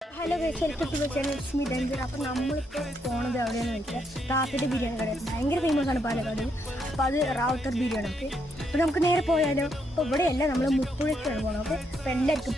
Hello guys, welcome to my channel. It's me ഡെൻജർ. അപ്പോൾ നമ്മളിപ്പോൾ പോണത് എവിടെയാണെന്ന് വെച്ചാൽ റാഫിൻ്റെ ബിരിയാണി കട. ഭയങ്കര ഫേമസ് ആണ് പാലക്കാട്. അപ്പോൾ അത് റാവുത്തർ ബിരിയാണി. ഓക്കെ, അപ്പോൾ നമുക്ക് നേരെ പോയാലോ. അപ്പോൾ ഇവിടെയല്ല, നമ്മൾ മുപ്പുഴയ്ക്കാണ് പോകുന്നത്. ഓക്കെ, അപ്പോൾ എല്ലാവർക്കും